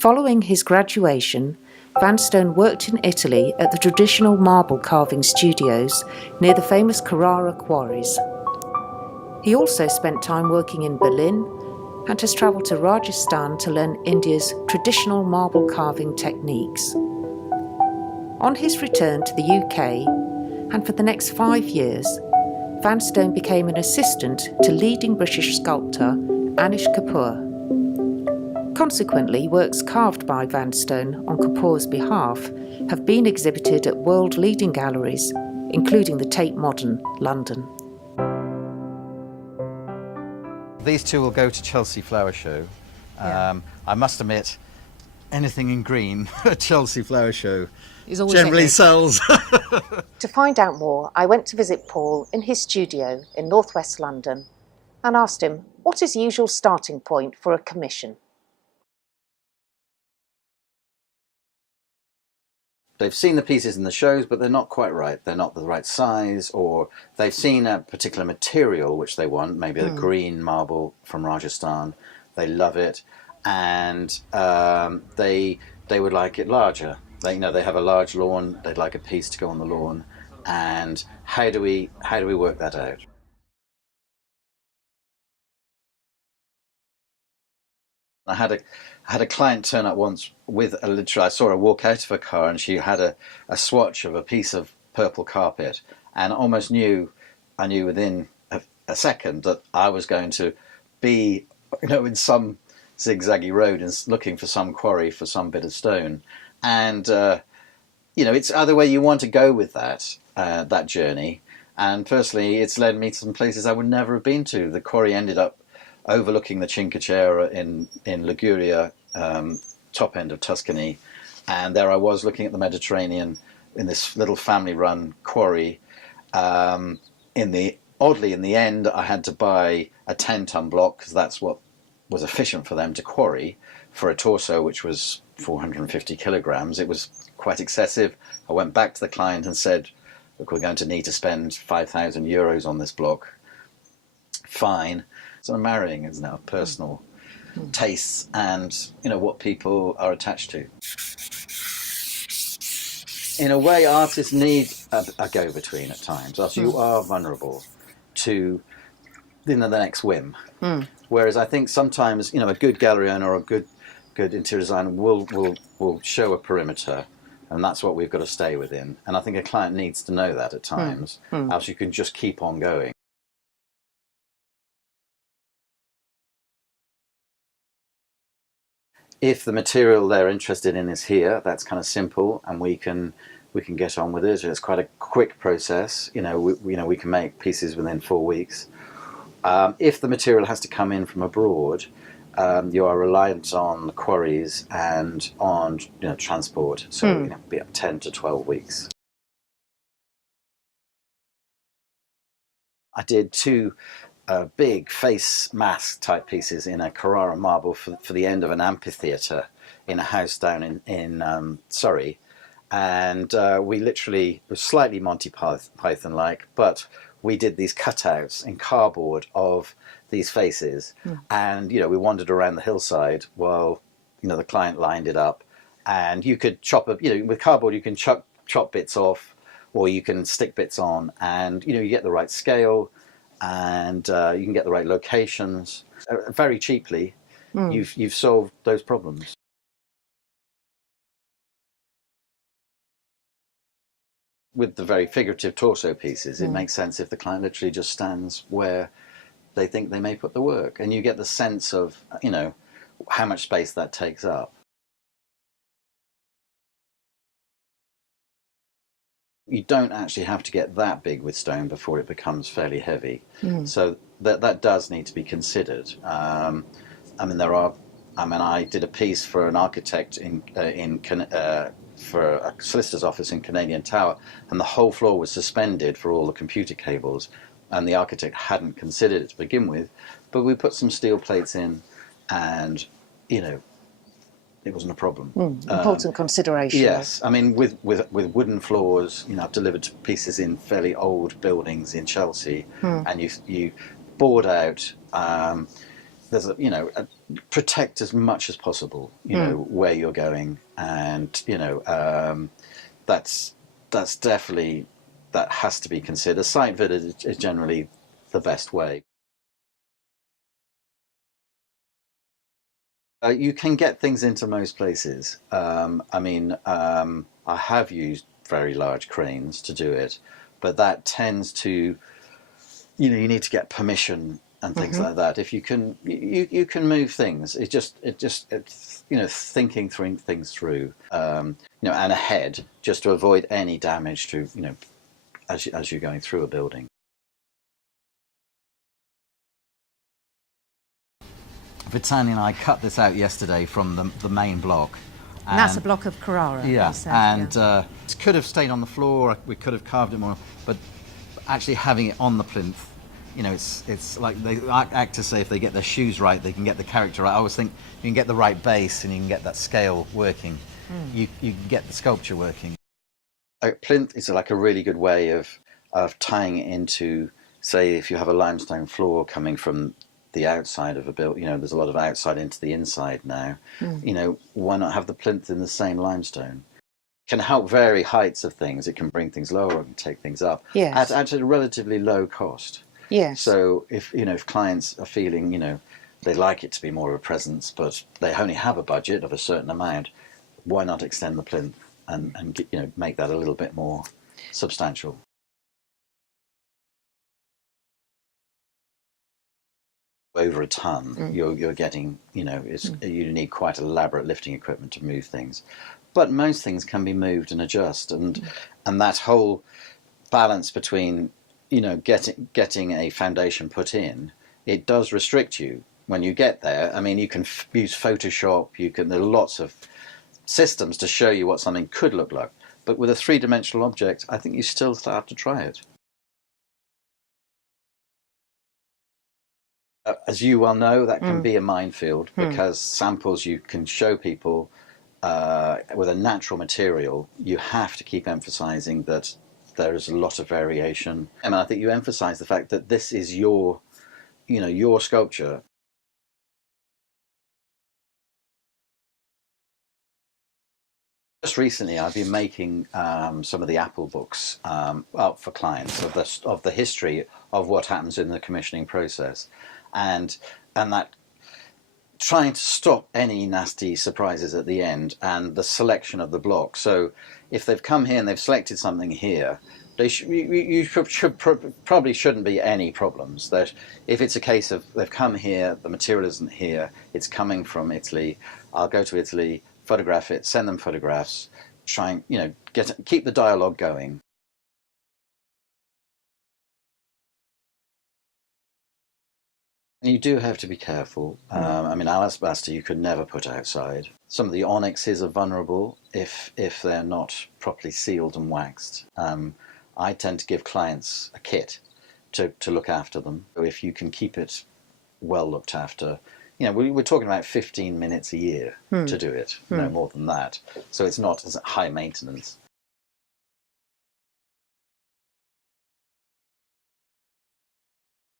Following his graduation, Vanstone worked in Italy at the traditional marble carving studios near the famous Carrara quarries. He also spent time working in Berlin and has travelled to Rajasthan to learn India's traditional marble carving techniques. On his return to the UK, and for the next 5 years, Vanstone became an assistant to leading British sculptor Anish Kapoor. Consequently, works carved by Vanstone on Kapoor's behalf have been exhibited at world-leading galleries, including the Tate Modern, London. These two will go to Chelsea Flower Show. I must admit, anything in green at Chelsea Flower Show generally sells. To find out more, I went to visit Paul in his studio in northwest London and asked him what his usual starting point for a commission. They've seen the pieces in the shows, but they're not quite right. They're not the right size, or they've seen a particular material which they want, maybe the green marble from Rajasthan. They love it, and they would like it larger. They have a large lawn. They'd like a piece to go on the lawn, and how do we work that out? I had a client turn up once with I saw her walk out of her car and she had a swatch of a piece of purple carpet, and I knew within a second that I was going to be, in some zigzaggy road and looking for some quarry for some bit of stone. And, it's either way you want to go with that journey. And personally, it's led me to some places I would never have been to. The quarry ended up overlooking the Cinquecera in Liguria, top end of Tuscany, and there I was looking at the Mediterranean in this little family-run quarry. In the end, I had to buy a 10-ton block because that's what was efficient for them to quarry for a torso, which was 450 kilograms. It was quite excessive. I went back to the client and said, "Look, we're going to need to spend 5,000 euros on this block." Fine. So marrying is now personal tastes and what people are attached to. In a way, artists need a go-between at times, else you are vulnerable to the next whim. Whereas I think sometimes a good gallery owner or a good interior designer will show a perimeter, and that's what we've got to stay within. And I think a client needs to know that at times, else you can just keep on going. If the material they're interested in is here, that's kind of simple, and we can get on with it. It's quite a quick process. We can make pieces within 4 weeks. If the material has to come in from abroad, you are reliant on the quarries and on transport. So be up 10 to 12 weeks. I did 2 big face mask type pieces in a Carrara marble for the end of an amphitheatre in a house down in Surrey, and we literally, it was slightly Monty Python like, but we did these cutouts in cardboard of these faces, and we wandered around the hillside while the client lined it up, and you could chop with cardboard you can chop bits off, or you can stick bits on, and you get the right scale, and you can get the right locations very cheaply. You've solved those problems. With the very figurative torso pieces, it makes sense if the client literally just stands where they think they may put the work, and you get the sense of how much space that takes up. You don't actually have to get that big with stone before it becomes fairly heavy. So that does need to be considered. I did a piece for an architect for a solicitor's office in Canadian Tower, and the whole floor was suspended for all the computer cables, and the architect hadn't considered it to begin with, but we put some steel plates in, and it wasn't a problem. Important consideration. Yes, with wooden floors, I've delivered pieces in fairly old buildings in Chelsea, and you board out there's a, protect as much as possible, where you're going, and that's definitely, that has to be considered. Site visit is generally the best way. You can get things into most places. I have used very large cranes to do it, but that tends to, you need to get permission and things like that. If you can, you can move things. It's thinking through things through, and ahead, just to avoid any damage to, as you're going through a building. Vitania and I cut this out yesterday from the main block. And that's a block of Carrara. Yeah, it could have stayed on the floor. We could have carved it more, but actually having it on the plinth, it's like they actors say, if they get their shoes right, they can get the character right. I always think you can get the right base and you can get that scale working. You can get the sculpture working. A plinth is like a really good way of tying it into, say, if you have a limestone floor coming from the outside of a building, there's a lot of outside into the inside now. Why not have the plinth in the same limestone? It can help vary heights of things. It can bring things lower and take things up. Yes. At a relatively low cost. Yes. So if clients are feeling, they like it to be more of a presence, but they only have a budget of a certain amount, why not extend the plinth and make that a little bit more substantial? Over a ton, you're getting, you need quite elaborate lifting equipment to move things, but most things can be moved and adjust, and that whole balance between, getting a foundation put in, it does restrict you when you get there. I mean, you can use Photoshop, there are lots of systems to show you what something could look like, but with a three-dimensional object, I think you still have to try it. As you well know, that can be a minefield, because samples you can show people with a natural material, you have to keep emphasizing that there is a lot of variation. And I think you emphasize the fact that this is your sculpture. Just recently, I've been making some of the Apple books up for clients of the history of what happens in the commissioning process, and that trying to stop any nasty surprises at the end, and the selection of the block. So if they've come here and they've selected something here, you probably shouldn't be any problems. If it's a case of they've come here, the material isn't here, it's coming from Italy, I'll go to Italy, photograph it, send them photographs, try and keep the dialogue going. You do have to be careful. Alabaster you could never put outside. Some of the onyxes are vulnerable if they're not properly sealed and waxed. I tend to give clients a kit to look after them. If you can keep it well looked after, we're talking about 15 minutes a year to do it, no more than that. So it's not as high maintenance.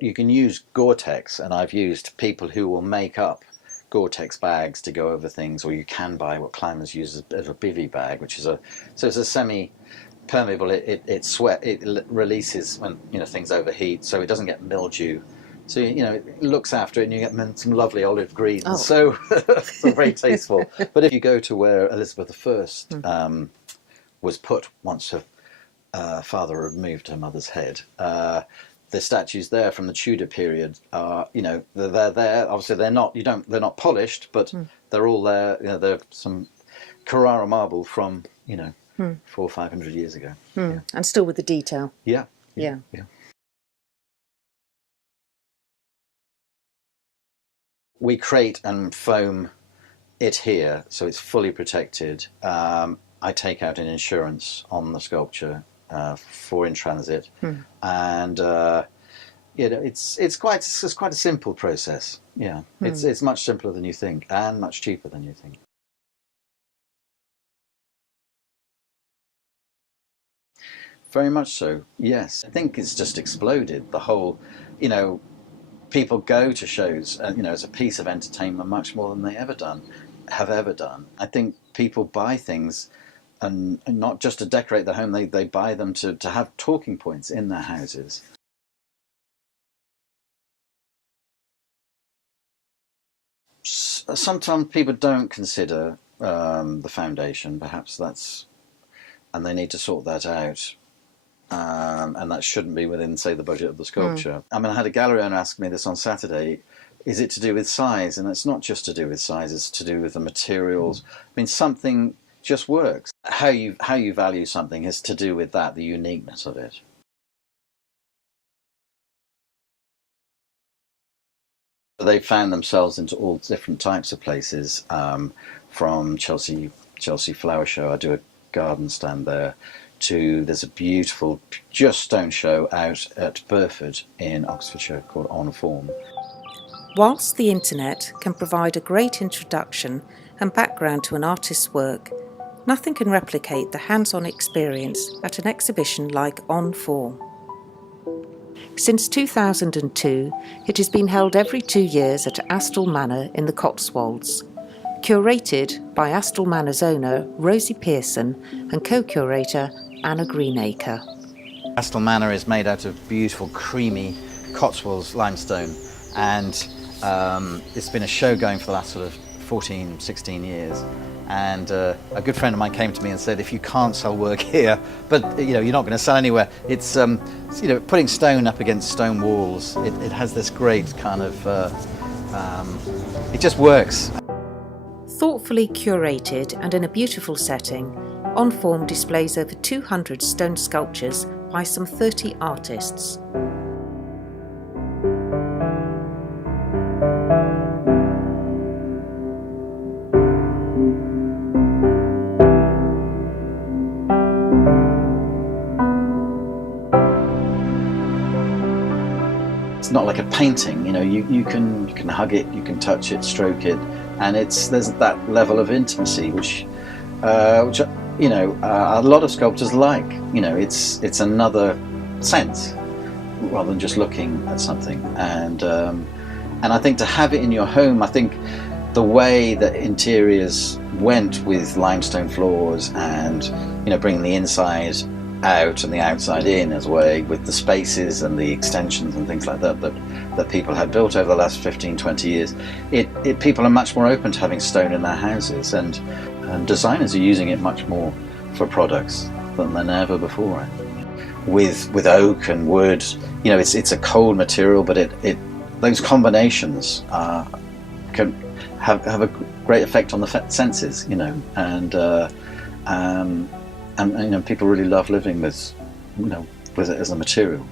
You can use Gore-Tex, and I've used people who will make up Gore-Tex bags to go over things, or you can buy what climbers use as a bivy bag, which is it's a semi-permeable. It releases when things overheat, so it doesn't get mildew. So it looks after it, and you get some lovely olive greens. Oh. So very tasteful. But if you go to where Elizabeth I was put once her father removed her mother's head. The statues there from the Tudor period are, they're there. Obviously, they're not polished, but they're all there. They're some Carrara marble from 400 or 500 years ago. Yeah. And still with the detail. Yeah. We crate and foam it here, so it's fully protected. I take out an insurance on the sculpture for in transit, and it's quite a simple process. Yeah, it's much simpler than you think, and much cheaper than you think. Very much so. Yes, I think it's just exploded. The whole, people go to shows, as a piece of entertainment much more than they have ever done. I think people buy things, and not just to decorate their home, they buy them to have talking points in their houses. Sometimes people don't consider the foundation, perhaps and they need to sort that out. And that shouldn't be within, say, the budget of the sculpture. I had a gallery owner ask me this on Saturday, is it to do with size? And it's not just to do with size, it's to do with the materials. Something just works. How you value something is to do with that, the uniqueness of it. They found themselves into all different types of places, from Chelsea Flower Show, I do a garden stand there, to there's a beautiful just stone show out at Burford in Oxfordshire called On Form. Whilst the internet can provide a great introduction and background to an artist's work, nothing can replicate the hands-on experience at an exhibition like On Form. Since 2002, it has been held every 2 years at Astle Manor in the Cotswolds, curated by Astle Manor's owner Rosie Pearson and co-curator Anna Greenacre. Astle Manor is made out of beautiful creamy Cotswolds limestone, and it's been a show going for the last sort of 14, 16 years. And a good friend of mine came to me and said, if you can't sell work here, but you're not going to sell anywhere, it's putting stone up against stone walls, it has this great kind of, it just works. Thoughtfully curated and in a beautiful setting, On Form displays over 200 stone sculptures by some 30 artists. It's not like a painting, you can hug it, you can touch it, stroke it, and there's that level of intimacy which a lot of sculptors like. It's another sense rather than just looking at something. And I think to have it in your home, I think the way that interiors went with limestone floors and bringing the inside out and the outside in as way, with the spaces and the extensions and things like that people have built over the last 15-20 years, people are much more open to having stone in their houses, and designers are using it much more for products than ever before. With oak and wood, it's a cold material, but those combinations can have a great effect on the senses, and people really love living with it as a material.